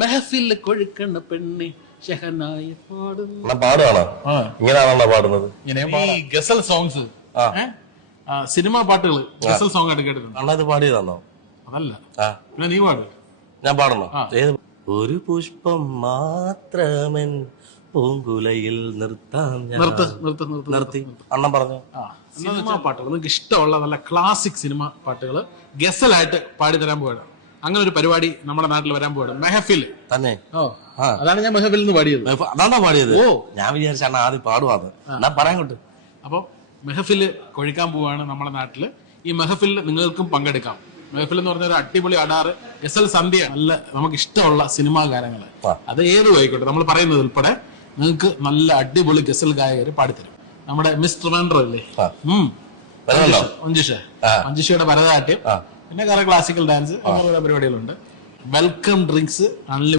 മെഹഫില് കൊഴുക്കണ്ണ പെണ്ണി ഷഹനായി പാടുന്നു. പാടുവാണോ? ഇങ്ങനെയാണോ പാടുന്നത്? ഈ ഗസൽ സോങ്സ്, സിനിമാ പാട്ടുകൾ ഗസൽ സോങ് ആയിട്ട് കേട്ടിട്ടുണ്ട്. അണ്ണാ ഇത് പാടിയതാണോ? അതല്ല, പിന്നെ നീ പാട്. ഞാൻ പാടണോ? ഒരു പുഷ്പം മാത്രമൻ പൂങ്കുലയിൽ നിർത്താം. നിർത്തി. അണ്ണൻ പറഞ്ഞു. സിനിമാ പാട്ടുകൾ നിങ്ങൾക്ക് ഇഷ്ടമുള്ള നല്ല ക്ലാസിക് സിനിമ പാട്ടുകൾ ഗസലായിട്ട് പാടി തരാൻ പോവാണ്. അങ്ങനെ ഒരു പരിപാടി നമ്മുടെ നാട്ടിൽ വരാൻ പോവാണ്, മെഹഫിൽ തന്നെ. അതാണ് ഞാൻ മെഹഫിൽ നിന്ന് പാടിയത്. അതാണോ പാടിയത്? ഓ, ഞാൻ വിചാരിച്ച അണ്ണ ആദ്യം പാടുവാന്ന്. ഞാൻ പറയാൻ കൊണ്ട്. അപ്പൊ മെഹഫില് കൊഴിക്കാൻ പോവാണ് നമ്മുടെ നാട്ടില്. ഈ മെഹഫിൽ നിങ്ങൾക്കും പങ്കെടുക്കാം. മെഹഫിൽ എന്ന് പറഞ്ഞ ഒരു അടിപൊളി അടാറ് ഗസൽ സന്ധ്യ, നല്ല നമുക്ക് ഇഷ്ടമുള്ള സിനിമാ ഗാനങ്ങള്, അത് ഏതും ആയിക്കോട്ടെ, നമ്മൾ പറയുന്നത് ഉൾപ്പെടെ നിങ്ങൾക്ക് നല്ല അടിപൊളി ഗസൽ ഗായകര് പാടിത്തരും. നമ്മുടെ മിസ് ട്രിവാൻഡ്രം ഇല്ലേ, മഞ്ജുഷയുടെ ഭരതനാട്യം, പിന്നെ കുറെ ക്ലാസിക്കൽ ഡാൻസ്, അങ്ങനെ പരിപാടികളുണ്ട്. Welcome drinks,